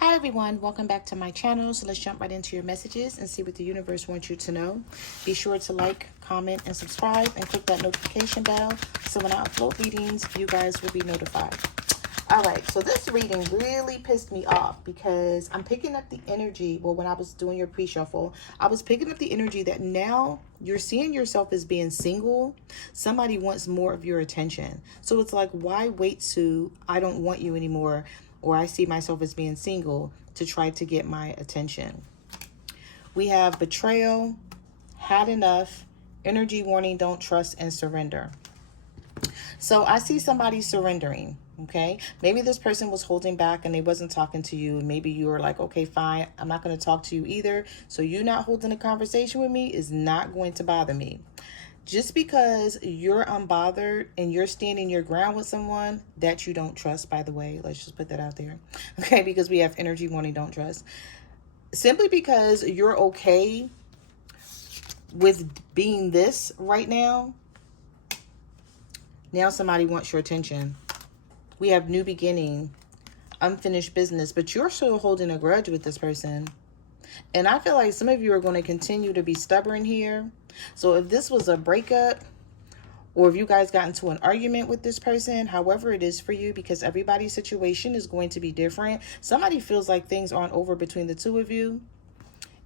Hi everyone, welcome back to my channel. So let's jump right into your messages and see what the universe wants you to know. Be sure to like, comment, and subscribe and click that notification bell so when I upload readings, you guys will be notified. All right, so this reading really pissed me off because I'm picking up the energy. Well, when I was doing your pre-shuffle, I was picking up the energy that now you're seeing yourself as being single. Somebody wants more of your attention. So it's like, why wait to I don't want you anymore, or I see myself as being single to try to get my attention? We have betrayal, had enough, energy warning, don't trust, and surrender. So I see somebody surrendering. Okay, maybe this person was holding back and they wasn't talking to you. Maybe you were like, okay, fine, I'm not going to talk to you either. So you not holding a conversation with me is not going to bother me. Just because you're unbothered and you're standing your ground with someone that you don't trust, by the way, let's just put that out there. Okay, because we have energy wanting, don't trust. Simply because you're okay with being this right now somebody wants your attention. We have new beginning, unfinished business, but you're still holding a grudge with this person. And I feel like some of you are going to continue to be stubborn here. So if this was a breakup, or if you guys got into an argument with this person, however it is for you, because everybody's situation is going to be different. Somebody feels like things aren't over between the two of you,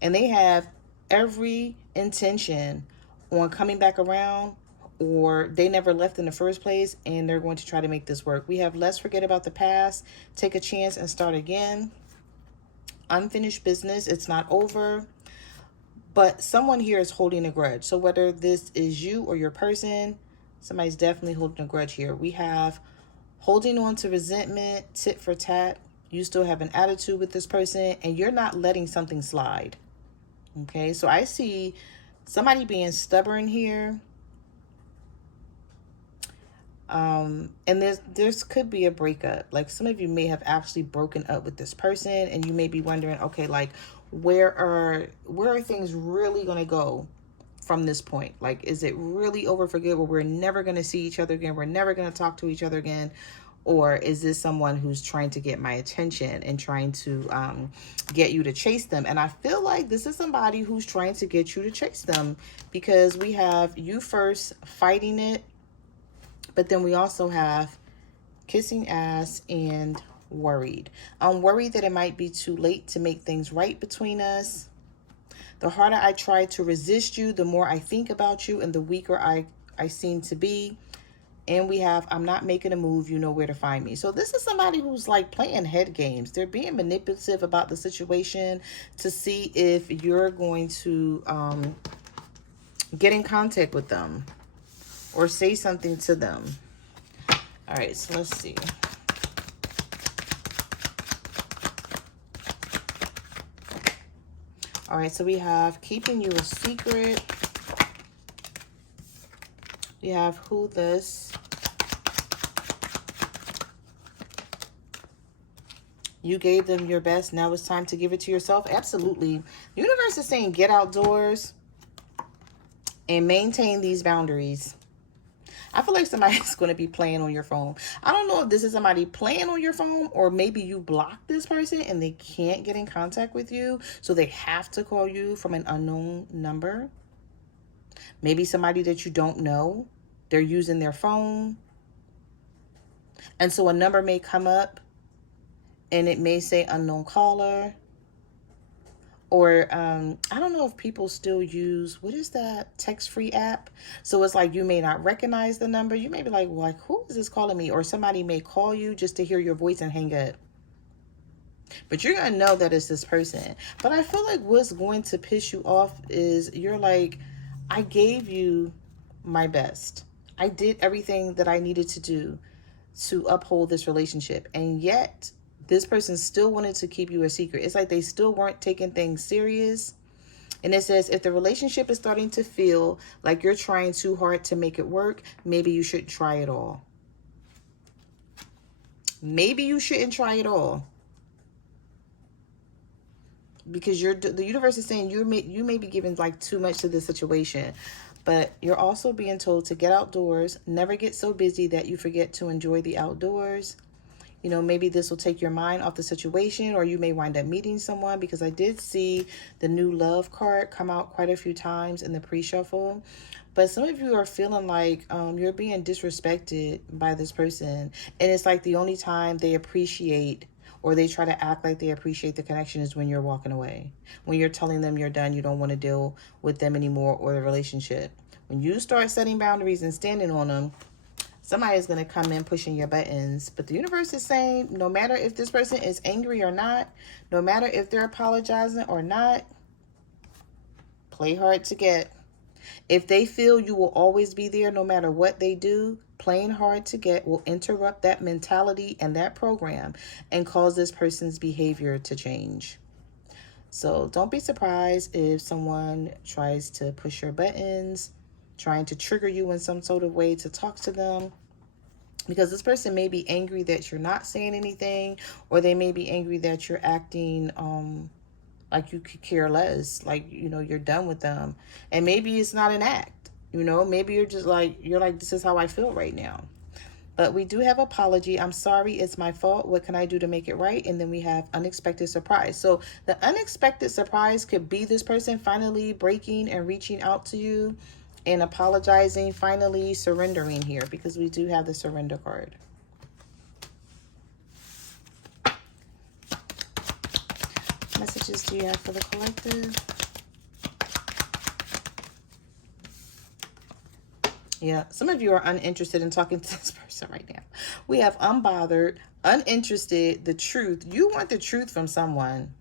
and they have every intention on coming back around, or they never left in the first place and they're going to try to make this work. We have let's forget about the past, take a chance and start again. Unfinished business, it's not over. But someone here is holding a grudge. So whether this is you or your person, somebody's definitely holding a grudge here. We have holding on to resentment, tit for tat. You still have an attitude with this person and you're not letting something slide. Okay, so I see somebody being stubborn here. And there's could be a breakup. Like some of you may have actually broken up with this person and you may be wondering, okay, like where are things really going to go from this point? Like, is it really over for good where we're never going to see each other again? We're never going to talk to each other again? Or is this someone who's trying to get my attention and trying to get you to chase them? And I feel like this is somebody who's trying to get you to chase them, because we have you first fighting it. But then we also have kissing ass and worried. I'm worried that it might be too late to make things right between us. The harder I try to resist you, the more I think about you and the weaker I seem to be. And we have, I'm not making a move, you know where to find me. So this is somebody who's like playing head games. They're being manipulative about the situation to see if you're going to get in contact with them or say something to them. All right, so let's see. All right, so we have keeping you a secret. We have who this. You gave them your best. Now it's time to give it to yourself. Absolutely. The universe is saying get outdoors and maintain these boundaries. I feel like somebody's going to be playing on your phone. I don't know if this is somebody playing on your phone, or maybe you blocked this person and they can't get in contact with you, so they have to call you from an unknown number. Maybe somebody that you don't know. They're using their phone. And so a number may come up and it may say unknown caller. Or I don't know if people still use, what is that text-free app? So it's like you may not recognize the number. You may be like, who is this calling me? Or somebody may call you just to hear your voice and hang up. But you're going to know that it's this person. But I feel like what's going to piss you off is you're like, I gave you my best. I did everything that I needed to do to uphold this relationship. And yet this person still wanted to keep you a secret. It's like they still weren't taking things serious. And it says, if the relationship is starting to feel like you're trying too hard to make it work, maybe you shouldn't try it all. Maybe you shouldn't try it all. Because the universe is saying you may be giving like too much to this situation. But you're also being told to get outdoors, never get so busy that you forget to enjoy the outdoors. You know, maybe this will take your mind off the situation, or you may wind up meeting someone, because I did see the new love card come out quite a few times in the pre-shuffle. But some of you are feeling like you're being disrespected by this person. And it's like the only time they appreciate, or they try to act like they appreciate the connection, is when you're walking away. When you're telling them you're done, you don't want to deal with them anymore, or the relationship. When you start setting boundaries and standing on them, somebody is going to come in pushing your buttons. But the universe is saying, no matter if this person is angry or not, no matter if they're apologizing or not, play hard to get. If they feel you will always be there no matter what they do, playing hard to get will interrupt that mentality and that program and cause this person's behavior to change. So don't be surprised if someone tries to push your buttons, trying to trigger you in some sort of way to talk to them. Because this person may be angry that you're not saying anything, or they may be angry that you're acting like you could care less, like, you know, you're done with them. And maybe it's not an act, you know, maybe you're just like, this is how I feel right now. But we do have apology. I'm sorry, it's my fault. What can I do to make it right? And then we have unexpected surprise. So the unexpected surprise could be this person finally breaking and reaching out to you and apologizing, finally surrendering here, because we do have the surrender card. Messages do you have for the collective? Yeah, some of you are uninterested in talking to this person right now. We have unbothered, uninterested, the truth. You want the truth from someone.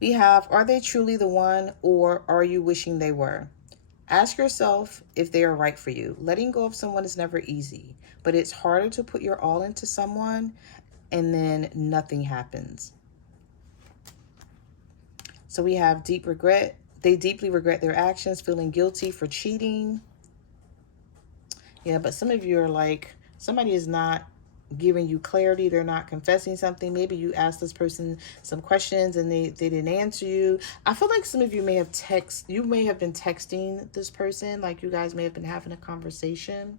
We have, are they truly the one, or are you wishing they were? Ask yourself if they are right for you. Letting go of someone is never easy, but it's harder to put your all into someone and then nothing happens. So we have deep regret. They deeply regret their actions, feeling guilty for cheating. Yeah, but some of you are like, somebody is not giving you clarity. They're not confessing something. Maybe you asked this person some questions and they didn't answer you. I feel like some of you may have been texting this person, like you guys may have been having a conversation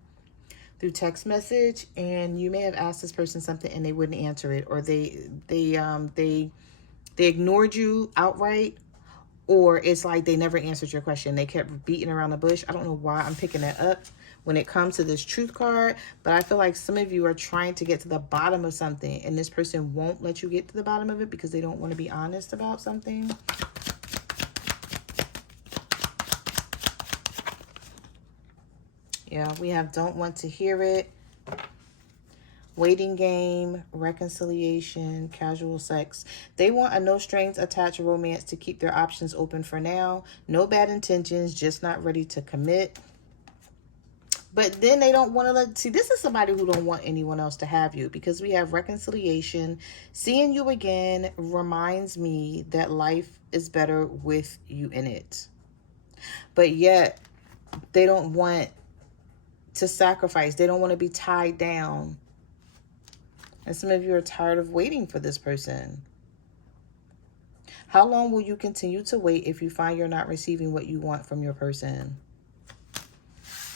through text message, and you may have asked this person something and they wouldn't answer it, or they ignored you outright, or it's like they never answered your question. They kept beating around the bush. I don't know why I'm picking that up when it comes to this truth card, but I feel like some of you are trying to get to the bottom of something, and this person won't let you get to the bottom of it because they don't want to be honest about something. Yeah, we have don't want to hear it, waiting game, reconciliation, casual sex. They want a no strings attached romance to keep their options open for now. No bad intentions, just not ready to commit. But then they don't want to see, this is somebody who don't want anyone else to have you, because we have reconciliation. Seeing you again reminds me that life is better with you in it. But yet they don't want to sacrifice. They don't want to be tied down. And some of you are tired of waiting for this person. How long will you continue to wait if you find you're not receiving what you want from your person?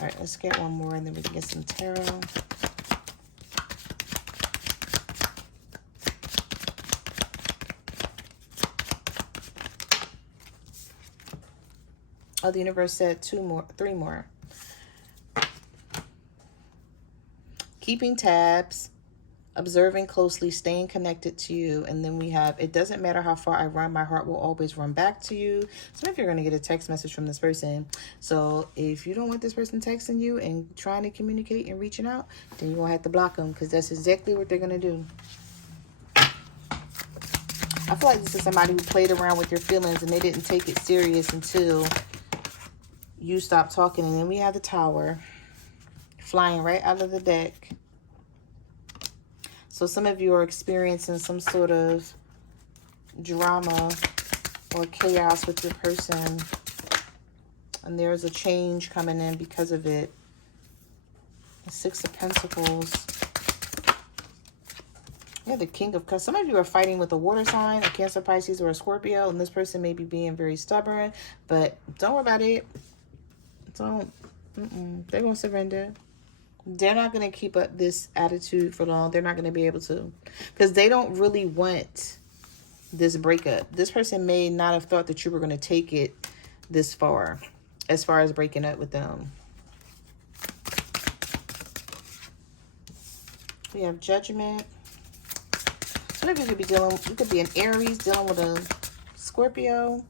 All right, let's get one more and then we can get some tarot. Oh, the universe said three more. Keeping tabs, observing closely, staying connected to you. And then we have, it doesn't matter how far I run, my heart will always run back to you. Some of you are going to get a text message from this person. So if you don't want this person texting you and trying to communicate and reaching out, then you're going to have to block them, because that's exactly what they're going to do. I feel like this is somebody who played around with your feelings and they didn't take it serious until you stopped talking. And then we have the Tower flying right out of the deck. So some of you are experiencing some sort of drama or chaos with your person, and there's a change coming in because of it. The Six of Pentacles. Yeah, the King of Cups. Some of you are fighting with a water sign, a Cancer, Pisces, or a Scorpio, and this person may be being very stubborn, but don't worry about it. They're going to surrender. They're not going to keep up this attitude for long. They're not going to be able to, because they don't really want this breakup. This person may not have thought that you were going to take it this far as breaking up with them. We have Judgment. Some of you could be you could be an Aries dealing with a Scorpio.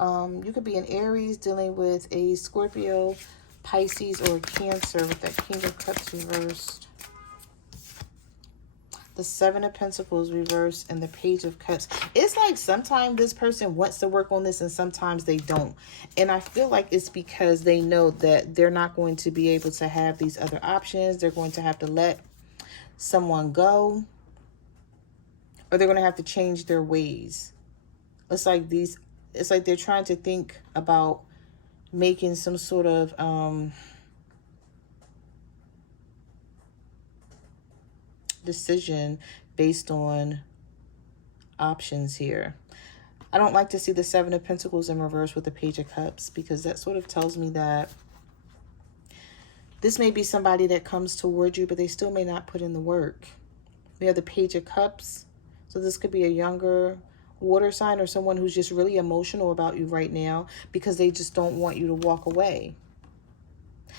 You could be an Aries dealing with a Scorpio, Pisces, or a Cancer with that King of Cups reversed. The Seven of Pentacles reversed and the Page of Cups. It's like sometimes this person wants to work on this and sometimes they don't. And I feel like it's because they know that they're not going to be able to have these other options. They're going to have to let someone go, or they're going to have to change their ways. It's like they're trying to think about making some sort of decision based on options here. I don't like to see the Seven of Pentacles in reverse with the Page of Cups, because that sort of tells me that this may be somebody that comes toward you, but they still may not put in the work. We have the Page of Cups. So this could be a younger water sign or someone who's just really emotional about you right now because they just don't want you to walk away.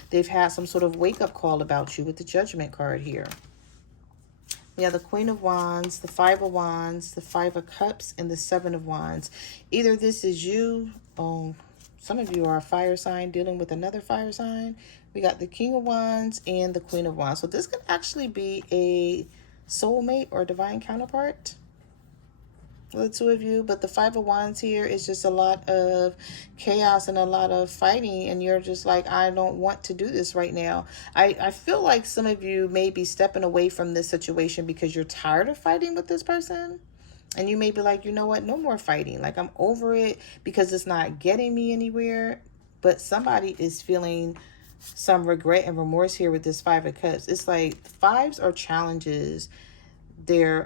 They've had some sort of wake-up call about you with the Judgment card here. We have the Queen of Wands, the Five of Wands, the Five of Cups, and the Seven of Wands. Either this is you, some of you are a fire sign dealing with another fire sign. We got the King of Wands and the Queen of Wands. So this could actually be a soulmate or divine counterpart, the two of you. But the Five of Wands here is just a lot of chaos and a lot of fighting, and you're just like, I don't want to do this right now. I feel like some of you may be stepping away from this situation because you're tired of fighting with this person, and you may be like, you know what, no more fighting. Like, I'm over it because it's not getting me anywhere. But somebody is feeling some regret and remorse here with this Five of Cups. It's like fives are challenges. They're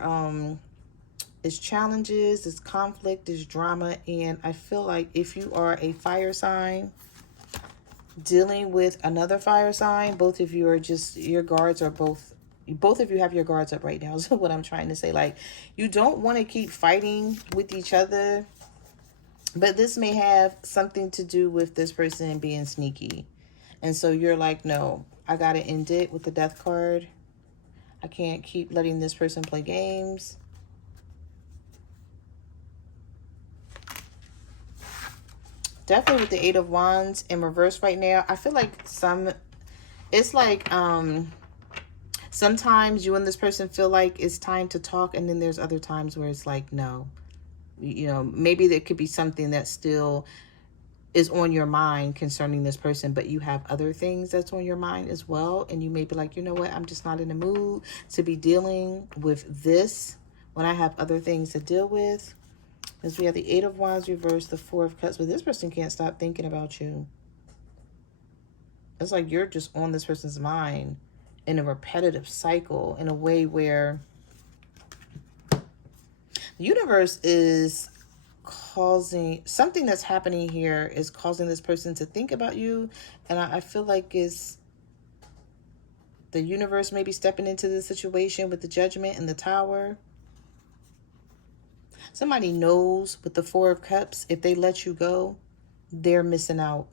it's challenges, it's conflict, it's drama. And I feel like if you are a fire sign dealing with another fire sign, both of you are just, your guards are both of you have your guards up right now is what I'm trying to say. Like, you don't want to keep fighting with each other, but this may have something to do with this person being sneaky. And so you're like, no, I got to end it with the Death card. I can't keep letting this person play games. Definitely with the Eight of Wands in reverse right now. I feel like it's like sometimes you and this person feel like it's time to talk, and then there's other times where it's like, no. You know, maybe there could be something that still is on your mind concerning this person, but you have other things that's on your mind as well. And you may be like, you know what, I'm just not in the mood to be dealing with this when I have other things to deal with. As we have the Eight of Wands reversed, the Four of Cups, but this person can't stop thinking about you. It's like you're just on this person's mind in a repetitive cycle, in a way where the universe is causing something that's happening here, is causing this person to think about you. And I feel like it's the universe maybe stepping into the situation with the Judgment and the Tower. Somebody knows with the Four of Cups, if they let you go, they're missing out.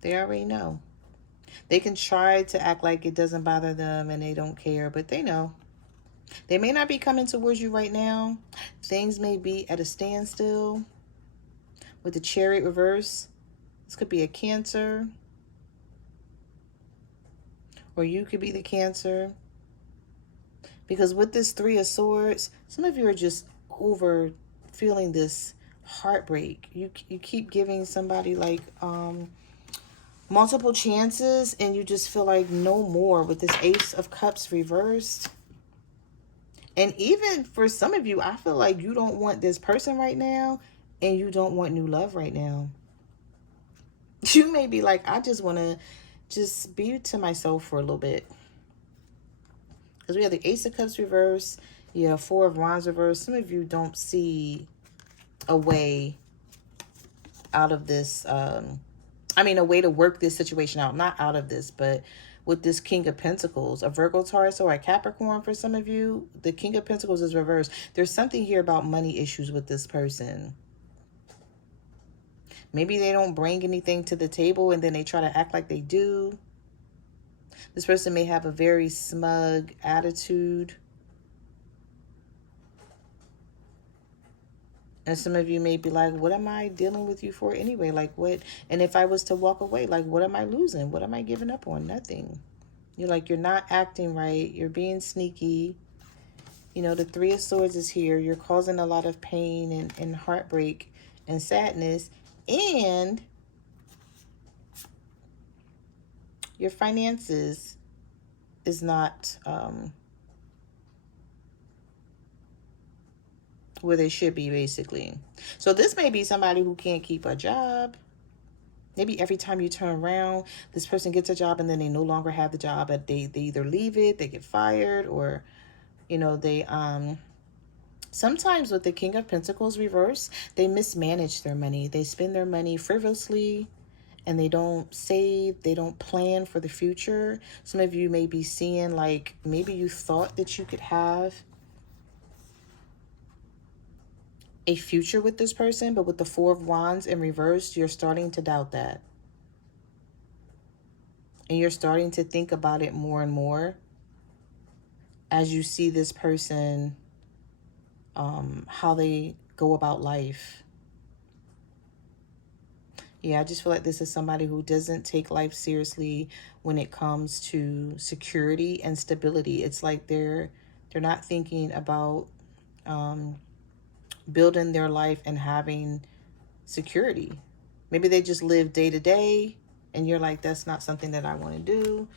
They already know. They can try to act like it doesn't bother them and they don't care, but they know. They may not be coming towards you right now. Things may be at a standstill. With the Chariot reverse, this could be a Cancer. Or you could be the Cancer. Because with this Three of Swords, some of you are just over feeling this heartbreak. You keep giving somebody like multiple chances, and you just feel like no more with this Ace of Cups reversed. And even for some of you, I feel like you don't want this person right now, and you don't want new love right now. You may be like, I just want to just be to myself for a little bit. Because we have the Ace of Cups reverse. You have Four of Wands reverse. Some of you don't see a way out of this I mean, a way to work this situation out, not out of this, but with this King of Pentacles, a Virgo, Taurus, or a Capricorn for some of you, the King of Pentacles is reversed. There's something here about money issues with this person. Maybe they don't bring anything to the table and then they try to act like they do. This person may have a very smug attitude. And some of you may be like, what am I dealing with you for anyway? Like what? And if I was to walk away, like what am I losing? What am I giving up on? Nothing. You're like, you're not acting right. You're being sneaky. You know, the Three of Swords is here. You're causing a lot of pain and heartbreak and sadness. And your finances is not where they should be, basically. So this may be somebody who can't keep a job. Maybe every time you turn around, this person gets a job and then they no longer have the job. But they either leave it, they get fired, or, you know, they sometimes with the King of Pentacles reverse, they mismanage their money. They spend their money frivolously and they don't save. They don't plan for the future. Some of you may be seeing like maybe you thought that you could have a future with this person, but with the Four of Wands in reverse, you're starting to doubt that. And you're starting to think about it more and more as you see this person, how they go about life. Yeah, I just feel like this is somebody who doesn't take life seriously when it comes to security and stability. It's like they're not thinking about building their life and having security. Maybe they just live day to day and you're like, that's not something that I want to do.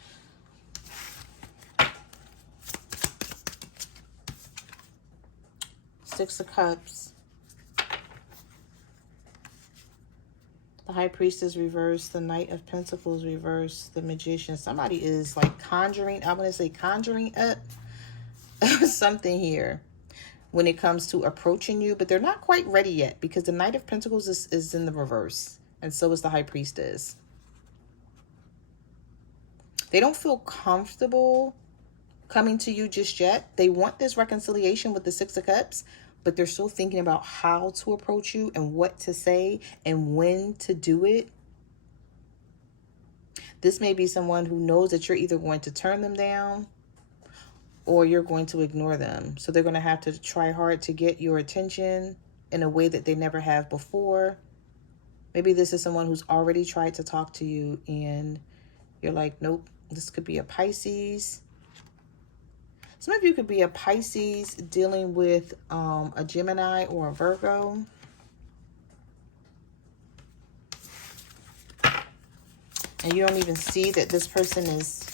Six of Cups. The High Priestess reversed. The Knight of Pentacles reversed. The Magician. Somebody is like conjuring. I'm going to say conjuring up something here when it comes to approaching you, but they're not quite ready yet because the Knight of Pentacles is in the reverse, and so is the High Priestess. They don't feel comfortable coming to you just yet. They want this reconciliation with the Six of Cups, but they're still thinking about how to approach you and what to say and when to do it. This may be someone who knows that you're either going to turn them down or you're going to ignore them. So they're going to have to try hard to get your attention in a way that they never have before. Maybe this is someone who's already tried to talk to you and you're like, nope. This could be a Pisces. Some of you could be a Pisces dealing with a Gemini or a Virgo. And you don't even see that this person is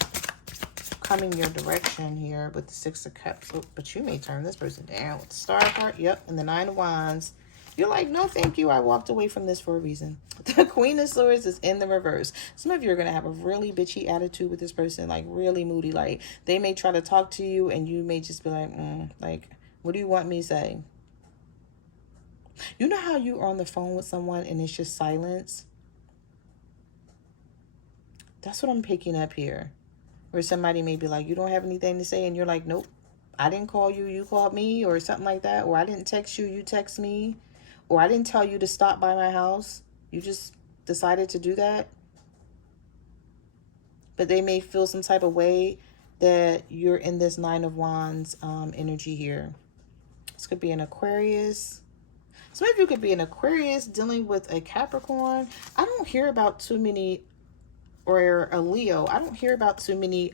coming your direction here with the Six of Cups. Oh, but you may turn this person down with the Star card. Yep, and the Nine of Wands. You're like, no, thank you. I walked away from this for a reason. The Queen of Swords is in the reverse. Some of you are going to have a really bitchy attitude with this person, like really moody. Like they may try to talk to you and you may just be like, what do you want me to say? You know how you are on the phone with someone and it's just silence? That's what I'm picking up here. Where somebody may be like, you don't have anything to say. And you're like, nope, I didn't call you. You called me, or something like that. Or I didn't text you. You text me. Or I didn't tell you to stop by my house. You just decided to do that. But they may feel some type of way that you're in this Nine of Wands energy here. This could be an Aquarius. Some of you could be an Aquarius dealing with a Capricorn. I don't hear about too many, or a Leo. I don't hear about too many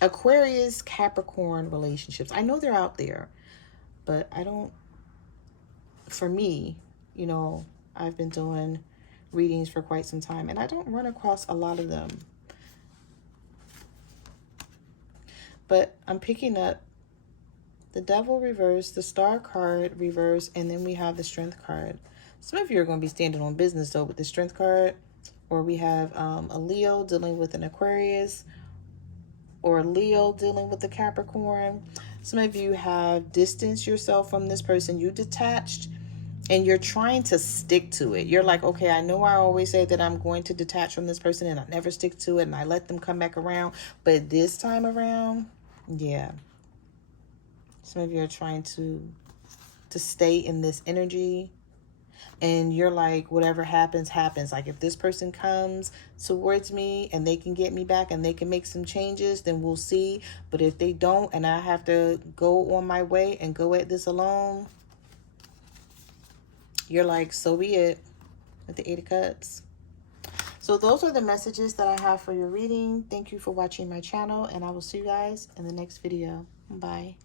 Aquarius Capricorn relationships. I know they're out there, but I don't, for me, you know, I've been doing readings for quite some time and I don't run across a lot of them. But I'm picking up the Devil reverse, the Star card reverse, and then we have the Strength card. Some of you are going to be standing on business though with the Strength card, or we have a Leo dealing with an Aquarius, or a Leo dealing with the Capricorn. Some of you have distanced yourself from this person. You detached And you're trying to stick to it. You're like, okay, I know I always say that I'm going to detach from this person and I never stick to it and I let them come back around. But this time around, yeah. Some of you are trying to stay in this energy. And you're like, whatever happens, happens. Like if this person comes towards me and they can get me back and they can make some changes, then we'll see. But if they don't and I have to go on my way and go at this alone, you're like, so be it, with the 8 of Cups. So those are the messages that I have for your reading. Thank you for watching my channel, and I will see you guys in the next video. Bye.